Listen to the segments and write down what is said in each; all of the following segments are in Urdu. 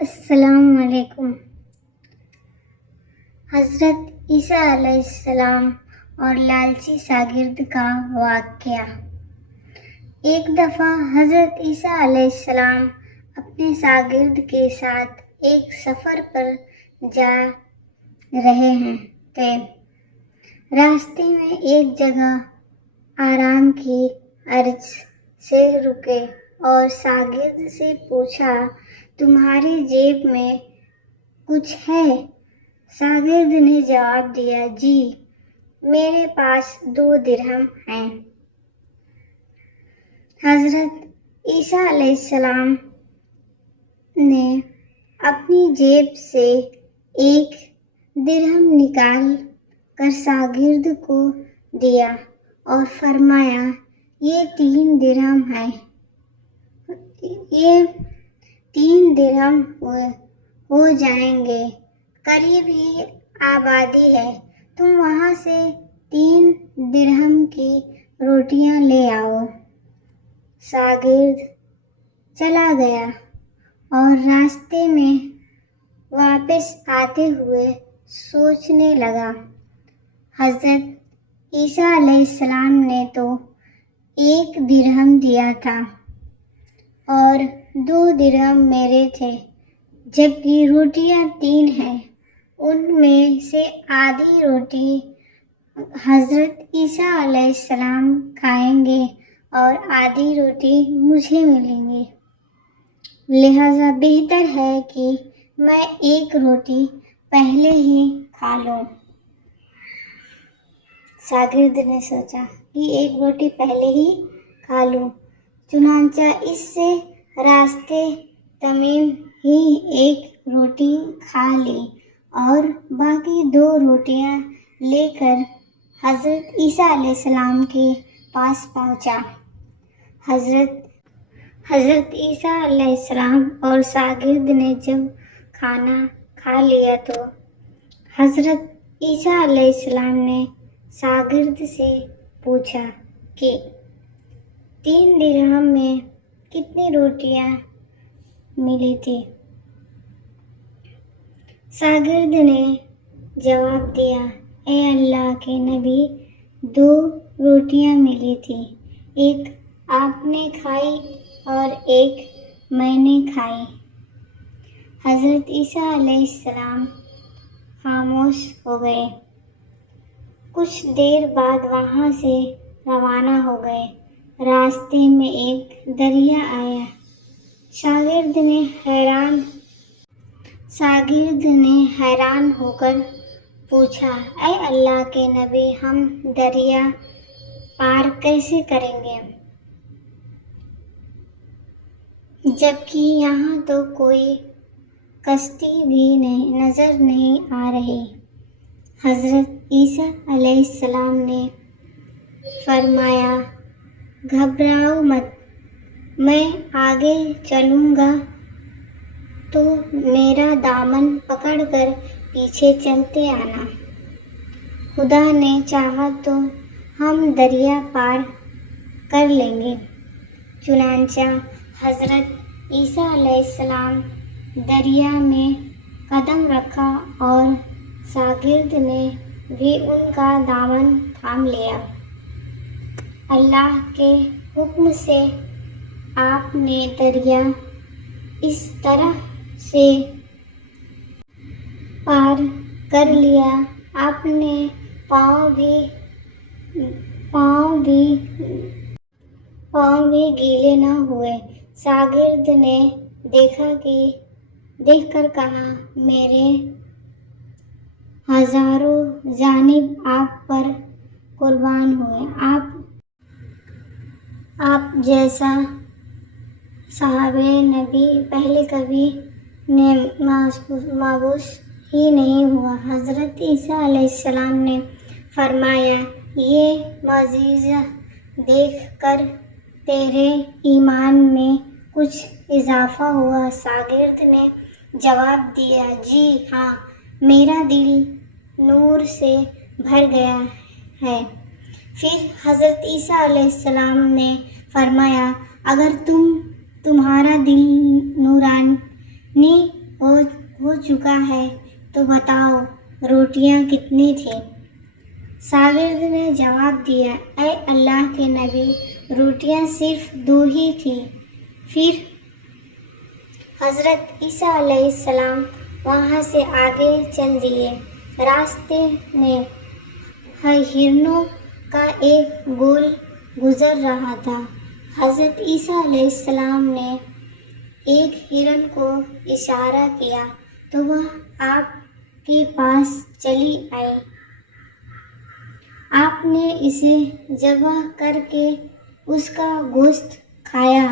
السلام علیکم۔ حضرت عیسیٰ علیہ السلام اور لالچی شاگرد کا واقعہ۔ ایک دفعہ حضرت عیسیٰ علیہ السلام اپنے شاگرد کے ساتھ ایک سفر پر جا رہے تھے۔ راستے میں ایک جگہ آرام کی عرض سے رکے اور شاگرد سے پوچھا، تمہاری جیب میں کچھ ہے؟ شاگرد نے جواب دیا، جی، میرے پاس 2 درہم ہیں۔ حضرت عیسیٰ علیہ السلام نے اپنی جیب سے 1 درہم نکال کر شاگرد کو دیا اور فرمایا، یہ 3 درہم ہیں۔ یہ 3 درہم ہو جائیں گے، قریب ہی آبادی ہے، تم وہاں سے 3 درہم کی روٹیاں لے آؤ۔ شاگرد چلا گیا اور راستے میں واپس آتے ہوئے سوچنے لگا، حضرت عیسیٰ علیہ السلام نے تو 1 درہم دیا تھا اور 2 درہم میرے تھے، جبکہ روٹیاں 3 ہیں۔ ان میں سے آدھی روٹی حضرت عیسیٰ علیہ السلام کھائیں گے اور آدھی روٹی مجھے ملیں گی، لہذا بہتر ہے کہ میں 1 روٹی پہلے ہی کھا لوں۔ شاگرد نے سوچا کہ 1 روٹی پہلے ہی کھا لوں، چنانچہ اس سے راستے تمام ہی 1 روٹی کھا لی اور باقی 2 روٹیاں لے کر حضرت عیسیٰ علیہ السلام کے پاس پہنچا۔ حضرت عیسیٰ علیہ السلام اور شاگرد نے جب کھانا کھا لیا تو حضرت عیسیٰ علیہ السلام نے شاگرد سے پوچھا کہ 3 درہم میں کتنی روٹیاں ملی تھی؟ شاگرد نے جواب دیا، اے اللہ کے نبی، 2 روٹیاں ملی تھی، 1 آپ نے کھائی اور 1 میں نے کھائی۔ حضرت عیسیٰ علیہ السلام خاموش ہو گئے، کچھ دیر بعد وہاں سے روانہ ہو گئے۔ راستے میں ایک دریا آیا۔ شاگرد نے حیران ہو کر پوچھا، اے اللہ کے نبی، ہم دریا پار کیسے کریں گے، جبکہ یہاں تو کوئی کشتی بھی نظر نہیں آ رہی؟ حضرت عیسیٰ علیہ السلام نے فرمایا، گھبراؤ مت، میں آگے چلوں گا تو میرا دامن پکڑ کر پیچھے چلتے آنا، خدا نے چاہا تو ہم دریا پار کر لیں گے۔ چنانچہ حضرت عیسیٰ علیہ السلام دریا میں قدم رکھا اور شاگرد نے بھی ان کا دامن تھام لیا۔ اللہ کے حکم سے آپ نے دریا اس طرح سے پار کر لیا، اپنے پاؤں بھی گیلے نہ ہوئے۔ شاگرد نے دیکھ کر کہا، میرے ہزاروں جانب آپ پر قربان ہوئے، آپ جیسا صاحب نبی پہلے کبھی مبعوث ہی نہیں ہوا۔ حضرت عیسیٰ علیہ السلام نے فرمایا، یہ معجزہ دیکھ کر تیرے ایمان میں کچھ اضافہ ہوا؟ شاگرد نے جواب دیا، جی ہاں، میرا دل نور سے بھر گیا ہے۔ پھر حضرت عیسیٰ علیہ السلام نے فرمایا، اگر تمہارا دل نورانی ہو چکا ہے تو بتاؤ روٹیاں کتنی تھیں؟ شاگرد نے جواب دیا، اے اللہ کے نبی، روٹیاں صرف 2 ہی تھیں۔ پھر حضرت عیسیٰ علیہ السلام وہاں سے آگے چل دیے۔ راستے میں ہرنوں کا ایک گول گزر رہا تھا۔ حضرت عیسیٰ علیہ السلام نے ایک ہرن کو اشارہ کیا تو وہ آپ کے پاس چلی آئی۔ آپ نے اسے ذبح کر کے اس کا گوشت کھایا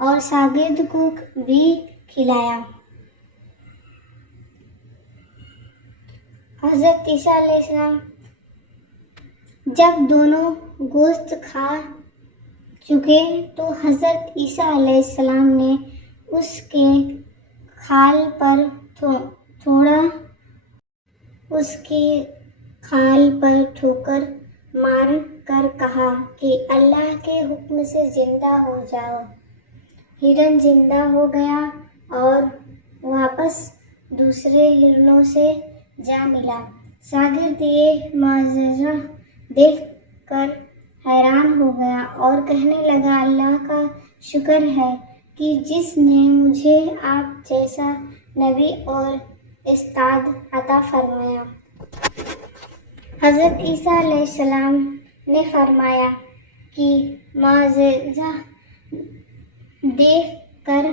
اور شاگرد کو بھی کھلایا۔ حضرت عیسیٰ علیہ السلام جب دونوں گوشت کھا چکے تو حضرت عیسیٰ علیہ السلام نے اس کے کھال پر ٹھوکر مار کر کہا کہ اللہ کے حکم سے زندہ ہو جاؤ۔ ہرن زندہ ہو گیا اور واپس دوسرے ہرنوں سے جا ملا۔ شاگرد یہ معجزہ دیکھ کر حیران ہو گیا اور کہنے لگا، اللہ کا شکر ہے کہ جس نے مجھے آپ جیسا نبی اور استاد عطا فرمایا۔ حضرت عیسیٰ علیہ السلام نے فرمایا کہ معجزہ دیکھ کر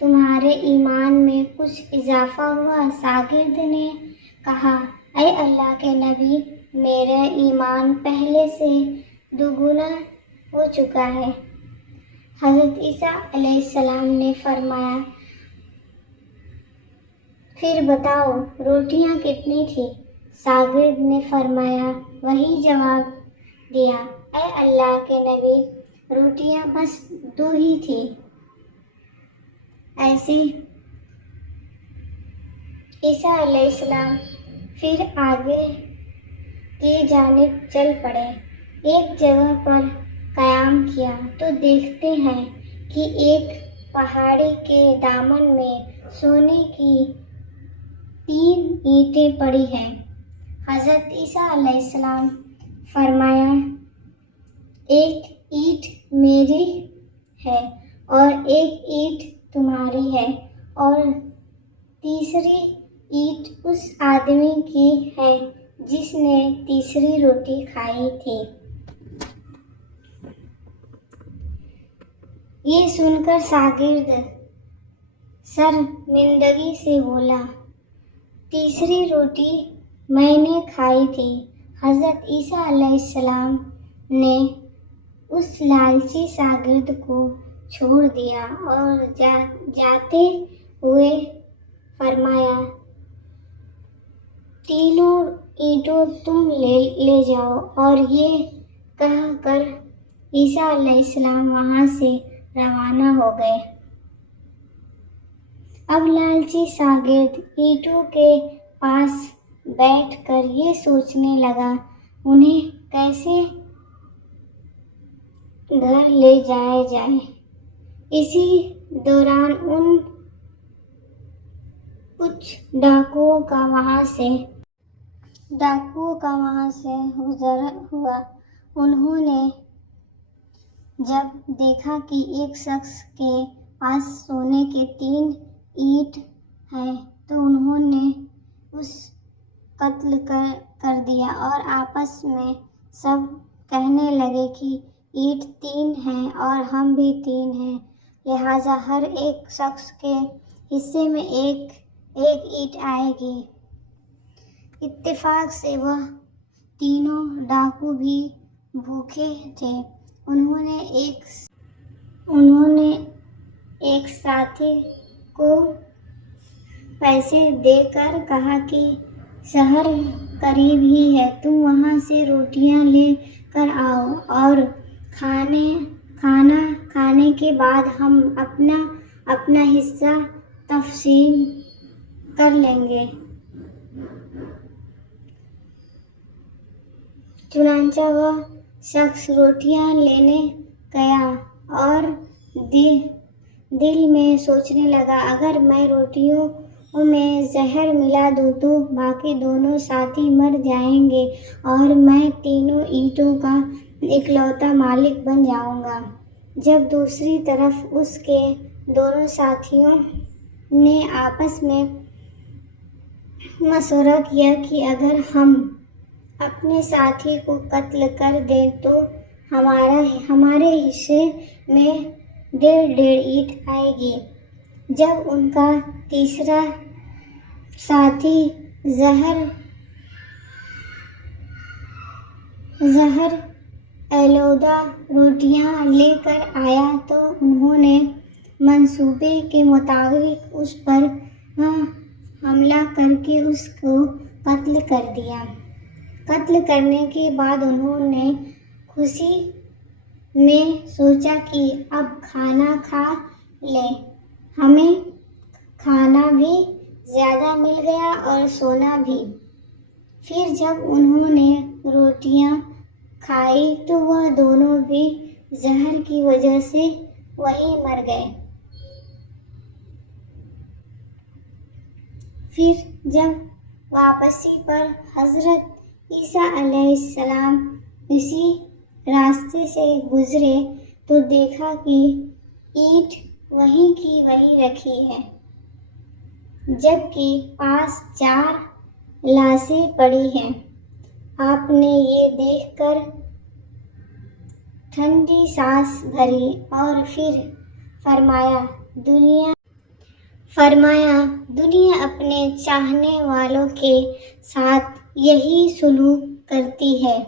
تمہارے ایمان میں کچھ اضافہ ہوا؟ شاگرد نے کہا، اے اللہ کے نبی، میرا ایمان پہلے سے دوگنا ہو چکا ہے۔ حضرت عیسیٰ علیہ السلام نے فرمایا، پھر بتاؤ روٹیاں کتنی تھیں؟ شاگرد نے فرمایا، وہی جواب دیا، اے اللہ کے نبی، روٹیاں بس 2 ہی تھیں۔ ایسے عیسیٰ علیہ السلام پھر آگے کی جانب چل پڑے۔ ایک جگہ پر قیام کیا تو دیکھتے ہیں کہ ایک پہاڑی کے دامن میں سونے کی 3 اینٹیں پڑی ہیں۔ حضرت عیسیٰ علیہ السلام فرمایا، ایک اینٹ میری ہے اور ایک اینٹ تمہاری ہے اور تیسری اینٹ اس آدمی کی ہے جس نے تیسری روٹی کھائی تھی۔ یہ سن کر شاگرد شرمندگی سے بولا، تیسری روٹی میں نے کھائی تھی۔ حضرت عیسیٰ علیہ السلام نے اس لالچی شاگرد کو چھوڑ دیا اور جاتے ہوئے فرمایا، تینوں اینٹیں تم لے جاؤ۔ اور یہ کہہ کر عیسیٰ علیہ السلام وہاں سے روانہ ہو گئے۔ اب لالچی شاگرد اینٹوں کے پاس بیٹھ کر یہ سوچنے لگا، انہیں کیسے گھر لے جایا جائے۔ اسی دوران کچھ ڈاکوؤں کا وہاں سے گزر ہوا۔ انہوں نے جب دیکھا کہ ایک شخص کے پاس سونے کے 3 اینٹ ہیں تو انہوں نے اسے قتل کر دیا اور آپس میں سب کہنے لگے کہ اینٹ 3 ہیں اور ہم بھی 3 ہیں، لہٰذا ہر ایک شخص کے حصے میں ایک اینٹ آئے گی۔ اتفاق سے وہ تینوں ڈاکو بھی بھوکے تھے۔ انہوں نے ایک ساتھی کو پیسے دے کر کہا کہ شہر قریب ہی ہے، تم وہاں سے روٹیاں لے کر آؤ اور کھانا کھانے کے بعد ہم اپنا حصہ تقسیم کر لیں گے۔ چنانچہ وہ شخص روٹیاں لینے گیا اور دل میں سوچنے لگا، اگر میں روٹیوں میں زہر ملا دوں تو باقی دونوں ساتھی مر جائیں گے اور میں تینوں اینٹوں کا اکلوتا مالک بن جاؤں گا۔ جب دوسری طرف اس کے دونوں ساتھیوں نے آپس میں مشورہ کیا کہ اگر ہم اپنے ساتھی کو قتل کر دیں تو ہمارے حصے میں 1.5 اینٹ آئے گی۔ جب ان کا تیسرا ساتھی زہر آلودہ روٹیاں لے کر آیا تو انہوں نے منصوبے کے مطابق اس پر حملہ کر کے اس کو قتل کر دیا۔ قتل کرنے کے بعد انہوں نے خوشی میں سوچا کہ اب کھانا کھا لیں، ہمیں کھانا بھی زیادہ مل گیا اور سونا بھی۔ پھر جب انہوں نے روٹیاں کھائی تو وہ دونوں بھی زہر کی وجہ سے وہیں مر گئے۔ پھر جب واپسی پر حضرت عیسیٰ علیہ السلام اسی راستے سے گزرے تو دیکھا کہ اینٹ وہیں کی وہیں رکھی ہے، جبکہ پاس 4 لاشیں پڑی ہیں۔ آپ نے یہ دیکھ کر ٹھنڈی سانس بھری اور پھر فرمایا دنیا اپنے چاہنے والوں کے ساتھ یہی سلوک کرتی ہے۔